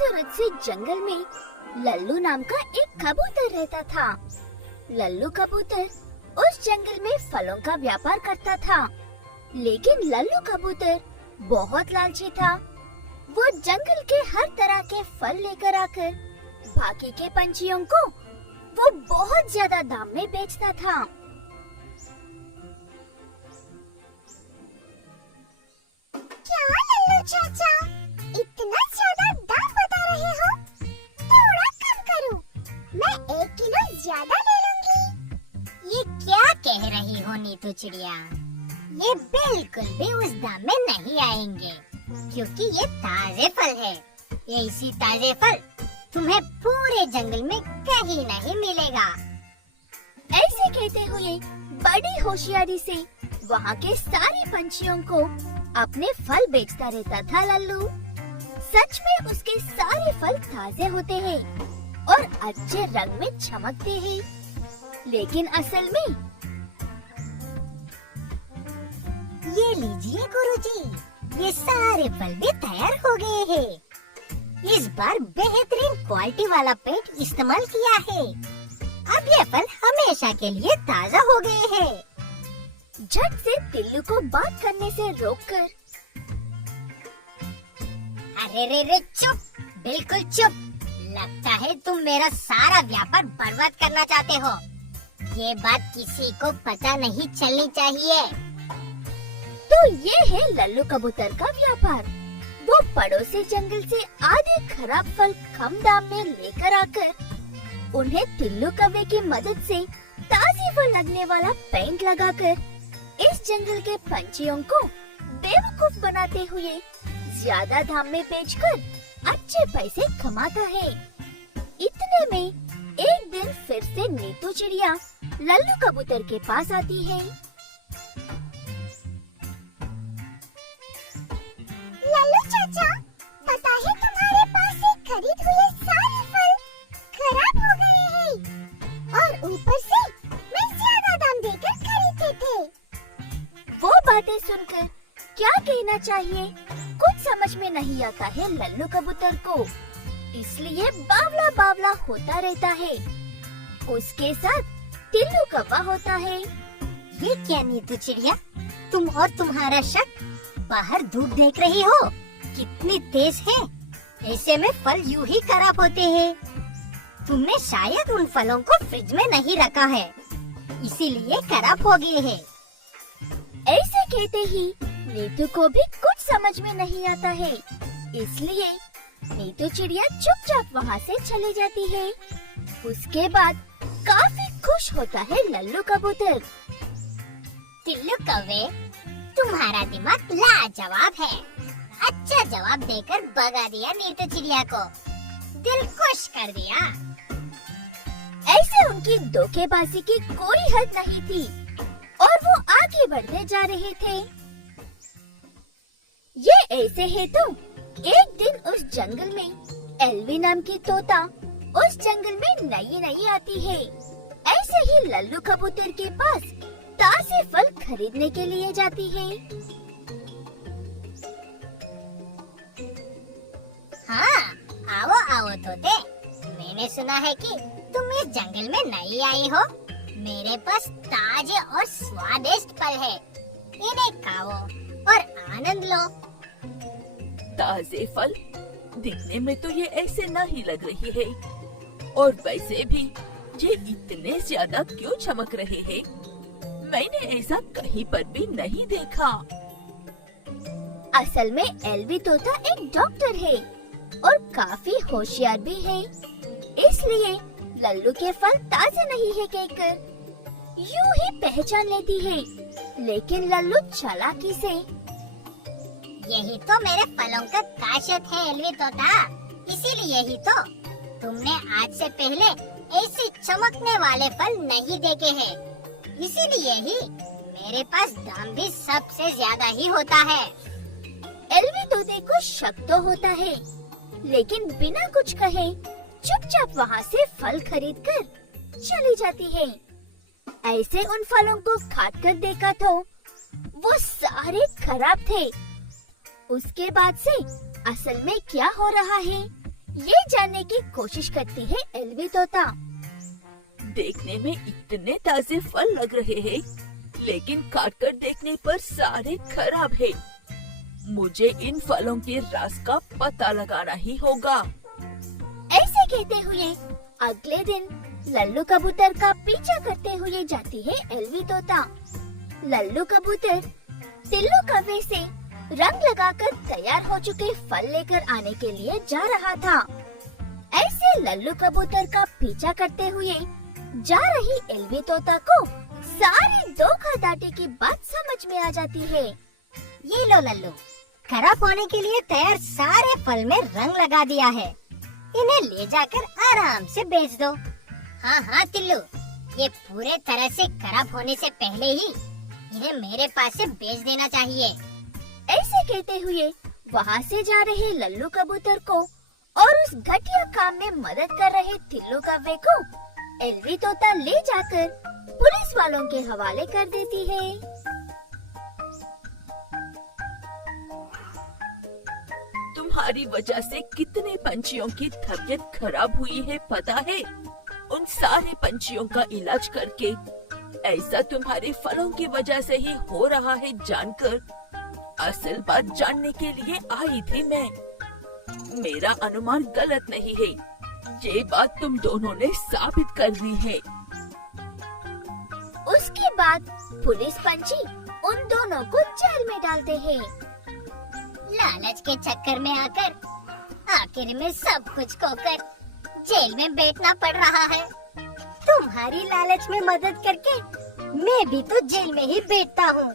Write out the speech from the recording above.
खूबसूरत से जंगल में लल्लू नाम का एक कबूतर रहता था। लल्लू कबूतर उस जंगल में फलों का व्यापार करता था, लेकिन लल्लू कबूतर बहुत लालची था। वो जंगल के हर तरह के फल लेकर आकर बाकी के पंछियों को वो बहुत ज्यादा दाम में बेचता था। क्या लल्लू चाचा, इतना ज्यादा दाम बता रहे हो? थोड़ा कम करो, मैं 1 किलो ज्यादा ले लूंगी। ये क्या कह रही हो नीतू चिड़िया? ये बिल्कुल भी उस दाम में नहीं आएंगे, क्योंकि ये ताजे फल है। ये इसी ताजे फल तुम्हें पूरे जंगल में कहीं नहीं मिलेगा। ऐसे कहते हुए बड़ी होशियारी से वहाँ के सारे पंछियों को अपने फल बेचता रहता था लल्लू। सच में उसके सारे फल ताजे होते हैं और अच्छे रंग में चमकते हैं, लेकिन असल में ये लीजिए गुरुजी, ये सारे फल भी तैयार हो गए हैं। इस बार बेहतरीन क्वालिटी वाला पेंट इस्तेमाल किया है। अब ये फल हमेशा के लिए ताजा हो गए हैं। झट से टिल्लू को बात करने से रोककर, अरे रे रे चुप, बिल्कुल चुप। लगता है तुम मेरा सारा व्यापार बर्बाद करना चाहते हो। ये बात किसी को पता नहीं चलनी चाहिए। तो ये है लल्लू कबूतर का व्यापार। वो पड़ोसी जंगल से आधे खराब फल कम दाम में लेकर आकर उन्हें टिल्लू कौवे की मदद से ताजे फल लगने वाला पेंट लगाकर इस जंगल के पंछियों को बेवकूफ बनाते हुए ज्यादा दाम में बेचकर अच्छे पैसे कमाता है। इतने में एक दिन फिर से नीतू चिड़िया लल्लू कबूतर के पास आती है। लल्लू चाचा, पता है तुम्हारे पास से खरीद हुए सारे फल खराब हो गए हैं और ऊपर से मैं ज्यादा दाम देकर खरीदे थे। वो बातें सुनकर क्या कहना चाहिए कुछ समझ में नहीं आता है लल्लू कबूतर को, इसलिए बावला बावला होता रहता है। उसके साथ टिल्लू कौवा होता है। ये क्या नीतू चिड़िया, तुम और तुम्हारा शक? बाहर धूप देख रही हो कितनी तेज है। ऐसे में फल यूं ही खराब होते हैं। तुमने शायद उन फलों को फ्रिज में नहीं रखा है, इसीलिए खराब हो गए हैं। ऐसे कहते ही नीतू को भी कुछ समझ में नहीं आता है, इसलिए नीतू चिड़िया चुपचाप वहाँ से चली जाती है। उसके बाद काफी खुश होता है लल्लू कबूतर। टिल्लू कौवे, तुम्हारा दिमाग लाजवाब है। अच्छा जवाब देकर भगा दिया नीतू चिड़िया को, दिल खुश कर दिया। ऐसे उनकी धोखेबाजी की कोई हद नहीं थी और वो आगे बढ़ते जा रहे थे। ये ऐसे है तो एक दिन उस जंगल में एल्वी नाम की तोता उस जंगल में नई नई आती है। ऐसे ही लल्लू कबूतर के पास ताजे फल खरीदने के लिए जाती है। हाँ, आओ आओ तोते, मैंने सुना है कि तुम इस जंगल में नई आई हो। मेरे पास ताजे और स्वादिष्ट फल है, इन्हें खाओ और आनंद लो। ताजे फल? दिखने में तो ये ऐसे नहीं लग रही है, और वैसे भी ये इतने ज्यादा क्यों चमक रहे हैं? मैंने ऐसा कहीं पर भी नहीं देखा। असल में एल्वी तोता एक डॉक्टर है और काफी होशियार भी है, इसलिए लल्लू के फल ताजे नहीं है कहकर यूं ही पहचान लेती है। लेकिन लल्लू चालाकी से, यही तो मेरे फलों का खासियत है एल्वी तोता, इसीलिए ही तो तुमने आज से पहले ऐसे चमकने वाले फल नहीं देखे हैं। इसीलिए ही मेरे पास दाम भी सबसे ज्यादा ही होता है। एल्वी तोते को शक तो होता है, लेकिन बिना कुछ कहे चुपचाप वहाँ से फल खरीदकर चली जाती है। ऐसे उन फलों को खाकर देखा तो वो सारे खराब थे। उसके बाद से असल में क्या हो रहा है ये जानने की कोशिश करती है एल्वी तोता। देखने में इतने ताजे फल लग रहे हैं, लेकिन काट कर देखने पर सारे खराब हैं। मुझे इन फलों के राज का पता लगाना ही होगा। ऐसे कहते हुए अगले दिन लल्लू कबूतर का पीछा करते हुए जाती है एल्वी तोता। लल्लू कबूतर टिल्लू कौवे से रंग लगाकर तैयार हो चुके फल लेकर आने के लिए जा रहा था। ऐसे लल्लू कबूतर का पीछा करते हुए जा रही एल्वी तोता को सारी धोखाधड़ी की बात समझ में आ जाती है। ये लो लल्लू, खराब होने के लिए तैयार सारे फल में रंग लगा दिया है। इन्हें ले जाकर आराम से बेच दो। हाँ हाँ टिल्लू, ये पूरे तरह से खराब होने से पहले ही इन्हें मेरे पास से बेच देना चाहिए। ऐसे कहते हुए वहाँ से जा रहे लल्लू कबूतर को और उस घटिया काम में मदद कर रहे टिल्लू कौवे को एल्वी तोता ले जाकर पुलिस वालों के हवाले कर देती है। तुम्हारी वजह से कितने पंछियों की तबीयत खराब हुई है पता है? उन सारे पंछियों का इलाज करके ऐसा तुम्हारे फलों की वजह से ही हो रहा है जानकर असल बात जानने के लिए आई थी मैं। मेरा अनुमान गलत नहीं है, ये बात तुम दोनों ने साबित कर दी है। उसके बाद पुलिस पंछी उन दोनों को जेल में डालते हैं। लालच के चक्कर में आकर आखिर में सब कुछ खोकर जेल में बैठना पड़ रहा है। तुम्हारी लालच में मदद करके मैं भी तो जेल में ही बैठता हूँ।